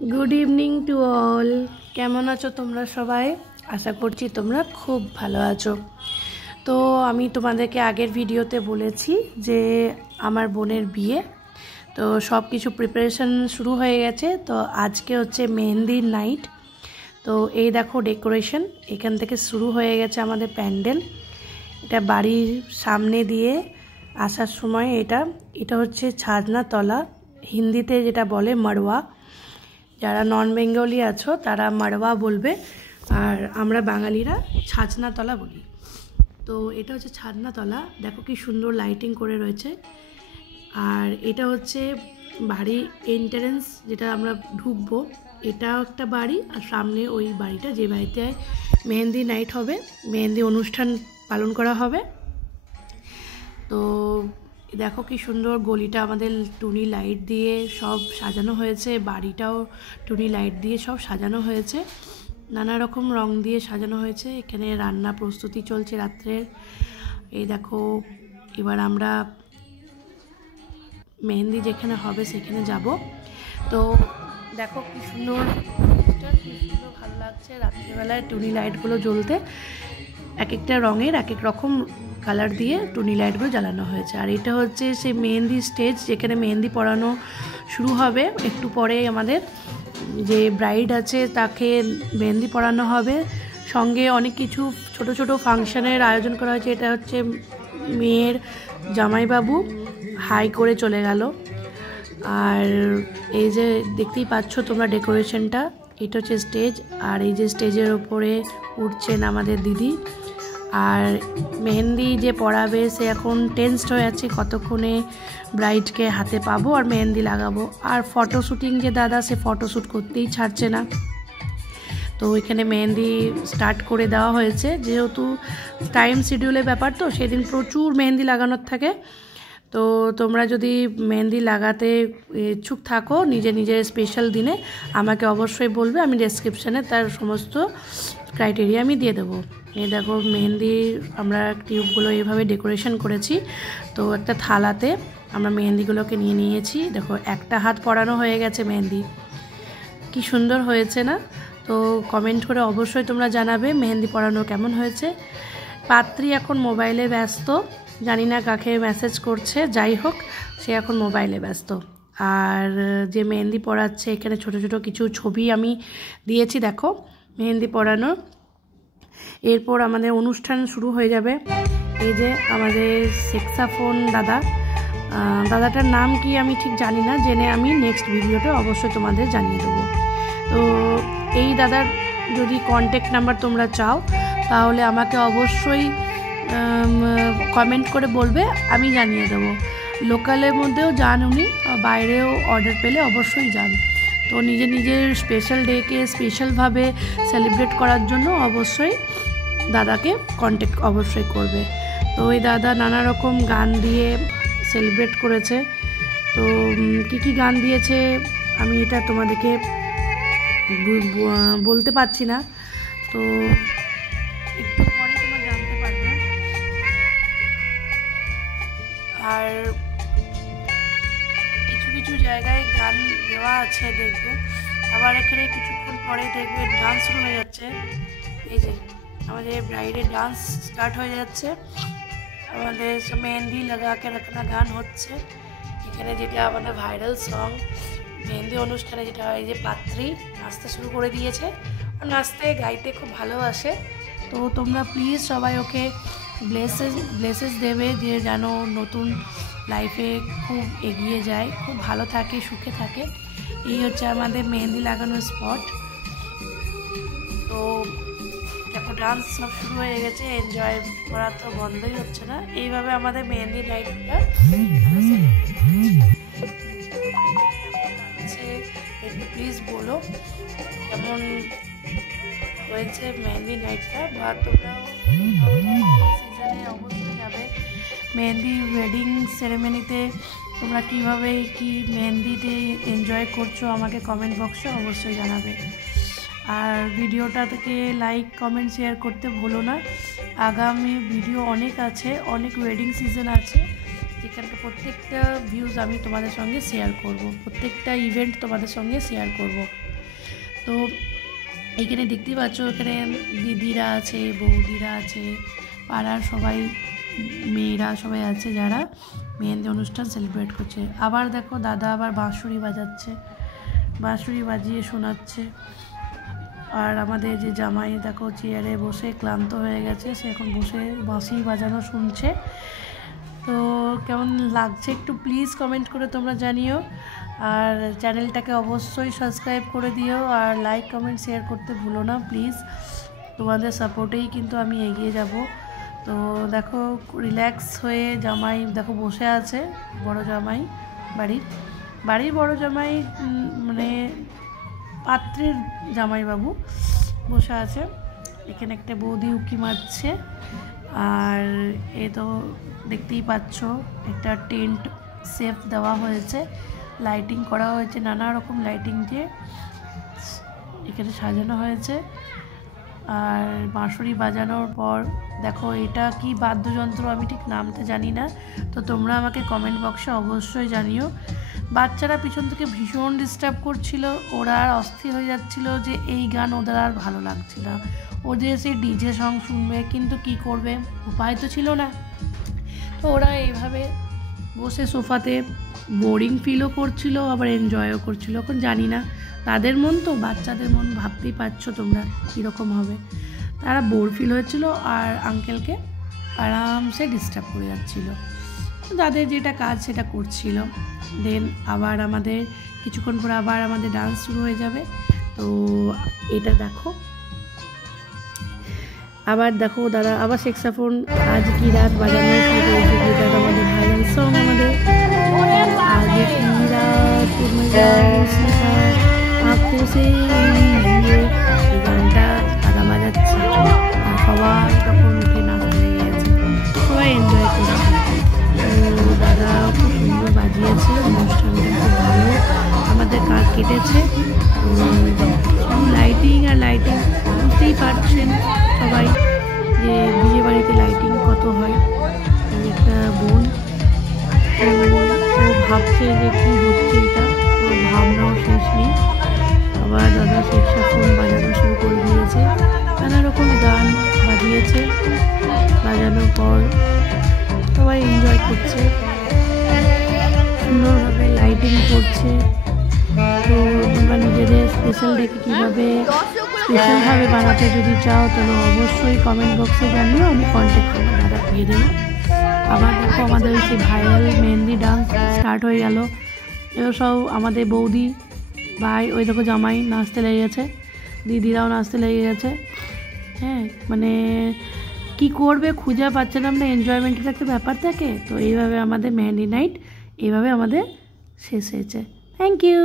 Good evening to all. केमन आछो तोमरा सबाई? आशा करछि तोमरा खूब भालो आछो। तो आमी तोमादेरके आगेर भिडियोते बोलेछि जे आमार बोनेर बिये, तो सब किछु प्रिपारेशन शुरू हये गेछे। तो आजके होच्छे मेहेंदिर नाइट। तो এই देखो डेकोरेशन एखान थेके शुरू हये गेछे आमादेर प्যান্ডেল। এটা বাড়ির সামনে দিয়ে আসার সময় এটা হচ্ছে ছাজনা তলা, হিন্দিতে যেটা বলে মারওয়া। যারা নন বেঙ্গলি আছো তারা মারওয়া বলবে, আর আমরা বাঙালিরা ছাজনা তলা বলি। তো এটা হচ্ছে ছাজনা তলা, দেখো কি সুন্দর লাইটিং করে রয়েছে। আর এটা হচ্ছে বাড়ির এন্ট্রান্স, যেটা আমরা ঢুকবো। এটাও একটা বাড়ি, আর সামনে ওই বাড়িটা যে বাড়িতে মেহেন্দি নাইট হবে, মেহেন্দি অনুষ্ঠান পালন করা হবে। তো দেখো কি সুন্দর গলিটা আমাদের টুনি লাইট দিয়ে সব সাজানো হয়েছে, বাড়িটাও টুনি লাইট দিয়ে সব সাজানো হয়েছে, নানা রকম রং দিয়ে সাজানো হয়েছে। এখানে রান্না প্রস্তুতি চলছে রাত্রের। এই দেখো এবার আমরা মেহেন্দি যেখানে হবে সেখানে যাব। তো দেখো কি সুন্দর, ভালো লাগছে রাত্রিবেলায় টুনি লাইটগুলো জ্বলতে। এক একটা রঙের এক এক রকম কালার দিয়ে টুনি লাইটগুলো জ্বালানো হয়েছে। আর এটা হচ্ছে সেই মেহেন্দি স্টেজ, যেখানে মেহেন্দি পরানো শুরু হবে। একটু পরে আমাদের যে ব্রাইড আছে তাকে মেহেন্দি পরানো হবে। সঙ্গে অনেক কিছু ছোট ছোট ফাংশনের আয়োজন করা হয়েছে। এটা হচ্ছে মেয়ের জামাইবাবু হাই করে চলে গেল। আর এই যে দেখতেই পাচ্ছ তোমরা ডেকোরেশনটা, এটা হচ্ছে স্টেজ। আর এই যে স্টেজের ওপরে উঠছেন আমাদের দিদি। আর মেহেন্দি যে পরাবে সে এখন টেন্সড হয়ে আছে, কতক্ষণে ব্রাইডকে হাতে পাবো আর মেহেন্দি লাগাবো। আর ফটো শ্যুটিং যে দাদা, সে ফটো শ্যুট করতেই ছাড়ছে না। তো এখানে মেহেন্দি স্টার্ট করে দেওয়া হয়েছে, যেহেতু টাইম শিডিউলের ব্যাপার, তো সেদিন প্রচুর মেহেন্দি লাগানোর থাকে। তো তোমরা যদি মেহেন্দি লাগাতে ইচ্ছুক থাকো নিজে নিজের স্পেশাল দিনে, আমাকে অবশ্যই বলবে, আমি ডেসক্রিপশানে তার সমস্ত ক্রাইটেরিয়া আমি দিয়ে দেবো। এই দেখো মেহেন্দি আমরা টিউবগুলো এইভাবে ডেকোরেশন করেছি। তো একটা থালাতে আমরা মেহেন্দিগুলোকে নিয়ে নিয়েছি। দেখো একটা হাত পরানো হয়ে গেছে মেহেন্দি, কি সুন্দর হয়েছে না? তো কমেন্ট করে অবশ্যই তোমরা জানাবে মেহেন্দি পরানো কেমন হয়েছে। পাত্রী এখন মোবাইলে ব্যস্ত, জানি না কাকে মেসেজ করছে, যাই হোক সে এখন মোবাইলে ব্যস্ত। আর যে মেহেন্দি পরাচ্ছে, এখানে ছোট ছোট কিছু ছবি আমি দিয়েছি, দেখো মেহেন্দি পরানো। এরপর আমাদের অনুষ্ঠান শুরু হয়ে যাবে। এই যে আমাদের সেক্সাফোন দাদাটার নাম কি আমি ঠিক জানি না, জেনে আমি নেক্সট ভিডিওটা অবশ্যই তোমাদের জানিয়ে দেবো। তো এই দাদার যদি কন্ট্যাক্ট নাম্বার তোমরা চাও তাহলে আমাকে অবশ্যই কমেন্ট করে বলবে, আমি জানিয়ে দেবো। লোকালের মধ্যেও যান উনি, বাইরেও অর্ডার পেলে অবশ্যই যান। তো নিজের স্পেশাল ডেকে স্পেশালভাবে সেলিব্রেট করার জন্য অবশ্যই দাদাকে কন্ট্যাক্ট অবশ্যই করবে। তো ওই দাদা নানা রকম গান দিয়ে সেলিব্রেট করেছে। তো কী গান দিয়েছে আমি এটা তোমাদেরকে বলতে পারছি না, তো একটু পরে তোমরা জানতে পারবে। আর কিছু জায়গায় গান দেওয়া আছে দেখবে, আবার এখানে কিছুক্ষণ পরে দেখবে ডান্স শুরু হয়ে যাচ্ছে। এই যে আমাদের ব্রাইডের ডান্স স্টার্ট হয়ে যাচ্ছে, আমাদের মেহেন্দি লাগাকে রাখনা গান হচ্ছে এখানে, যেটা আমাদের ভাইরাল সং মেহেন্দি অনুষ্ঠানে যেটা হয়। যে পাত্রী নাচতে শুরু করে দিয়েছে, আর নাচতে গাইতে খুব ভালোবাসে। তো তোমরা প্লিজ সবাই ওকে ব্লেসেস দেবে, যে যেন নতুন লাইফে খুব এগিয়ে যায়, খুব ভালো থাকে, সুখে থাকে। এই হচ্ছে আমাদের মেহেন্দি লাগানোর স্পট। তো দেখো ডান্স সব শুরু হয়ে গেছে, এনজয় করা তো বন্ধই হচ্ছে না। এইভাবে আমাদের মেহেন্দি নাইটটা একটু প্লিজ বলো কেমন হয়েছে মেহেন্দি নাইটটা। বা তোমরা সিজনে অবশ্যই যাবে মেহেন্দি ওয়েডিং সেরেমনিতে, তোমরা কীভাবে কি মেহেন্দিতে এনজয় করছো আমাকে কমেন্ট বক্সে অবশ্যই জানাবে। আর ভিডিওটা থেকে লাইক কমেন্ট শেয়ার করতে ভুলো না। আগামী ভিডিও অনেক আছে, অনেক ওয়েডিং সিজন আছে, যেখানকার প্রত্যেকটা ভিউজ আমি তোমাদের সঙ্গে শেয়ার করব, প্রত্যেকটা ইভেন্ট তোমাদের সঙ্গে শেয়ার করব। তো এইখানে দেখতেই পাচ্ছ, এখানে দিদিরা আছে, বৌদিরা আছে, পাড়ার সবাই মেয়েরা সবাই আছে যারা মেহেন্দি অনুষ্ঠান সেলিব্রেট করছে। আবার দেখো দাদা আবার বাঁশুরি বাজাচ্ছে, বাঁশুরি বাজিয়ে শোনাচ্ছে। আর আমাদের যে জামাই দেখো চেয়ারে বসে ক্লান্ত হয়ে গেছে, সে এখন বসে বাঁশি বাজানো শুনছে। তো কেমন লাগছে একটু প্লিজ কমেন্ট করে তোমরা জানিও। আর চ্যানেলটাকে অবশ্যই সাবস্ক্রাইব করে দিও, আর লাইক কমেন্ট শেয়ার করতে ভুলো না প্লিজ। তোমাদের সাপোর্টেই কিন্তু আমি এগিয়ে যাব। তো দেখো রিল্যাক্স হয়ে জামাই দেখো বসে আছে, বড় জামাই বাড়ির বড় জামাই, মানে পাত্রের জামাইবাবু বসে আছে। এখানে একটা বৌদি উকি মারছে। আর এ তো দেখতেই পাচ্ছ একটা টেন্ট সেফ দেওয়া হয়েছে, লাইটিং করা হয়েছে, নানা রকম লাইটিং দিয়ে এখানে সাজানো হয়েছে। আর বাঁশুরি বাজানোর পর দেখো এটা কি বাদ্যযন্ত্র আমি ঠিক নামটা জানি না, তো তোমরা আমাকে কমেন্ট বক্সে অবশ্যই জানিও। বাচ্চারা পিছন থেকে ভীষণ ডিস্টার্ব করছিল, ওরা আর অস্থির হয়ে যাচ্ছিল যে এই গান ওদের আর ভালো লাগছিল না, ওদের সেই ডিজে সং শুনবে, কিন্তু কি করবে, উপায় তো ছিল না। তো ওরা এইভাবে বসে সোফাতে বোরিং ফিলও করছিল, আবার এনজয়ও করছিল। এখন জানি না, তাদের মন তো, বাচ্চাদের মন ভাবতেই পারছো তোমরা কীরকম হবে। তারা বোর ফিল হয়েছিল আর আঙ্কেলকে আরামসে ডিস্টার্ব করে যাচ্ছিল। তাদের যেটা কাজ সেটা করছিল। দেন আবার আমাদের কিছুক্ষণ পরে আবার আমাদের ডান্স শুরু হয়ে যাবে। তো এটা দেখো, আবার দেখো দাদা আবার সেক্সাফোন আজ কি রাত বাজানো শুরু করেছে, যেটা আমাদের ভাইরাল সং আমাদের আজ কি রাত আঁখো সে গানটা দাদা বাজাচ্ছে। আর সবাই তখন উঠে নাচতে লেগে গেছে, সবাই এনজয় করছে। তো দাদা খুব সুন্দর বাজিয়েছে, অনুষ্ঠানটা খুব ভালো আমাদের কাজ কেটেছে। লাইটিং আর লাইটিং বুঝতেই পারছেন সবাই যে বিয়ে বাড়িতে লাইটিং কত হয়। একটা বোন ও ভাবছে যে কী হচ্ছে এটা, ওর ভাবনাও শেষ নেই। আবার দাদা সেক্সাফোন বাজানো শুরু করে দিয়েছে, নানা রকম গান বাজিয়েছে। বাজানোর পর সবাই এনজয় করছে, সুন্দরভাবে লাইটিং করছে। তো তোমরা নিজেদের স্পেশাল ডেকে কীভাবে স্পেশালভাবে বানাতে যদি চাও তাহলে অবশ্যই কমেন্ট বক্সে জানিও, আমি কন্ট্যাক্ট করে দাদা দিয়ে দেবো। আবার দেখো আমাদের সেই ভাইরাল মেহেন্দি ডান্স স্টার্ট হয়ে গেল। এবার সব আমাদের বৌদি ভাই, ওই দেখো জামাই নাচতে লেগে গেছে, দিদিরাও নাচতে লেগে গেছে। হ্যাঁ, মানে কি করবে খুঁজে পাচ্ছিলাম না, এনজয়মেন্টের একটা ব্যাপার থাকে। তো এইভাবে আমাদের মেহেন্দি নাইট এইভাবে আমাদের শেষ হয়েছে। Thank you.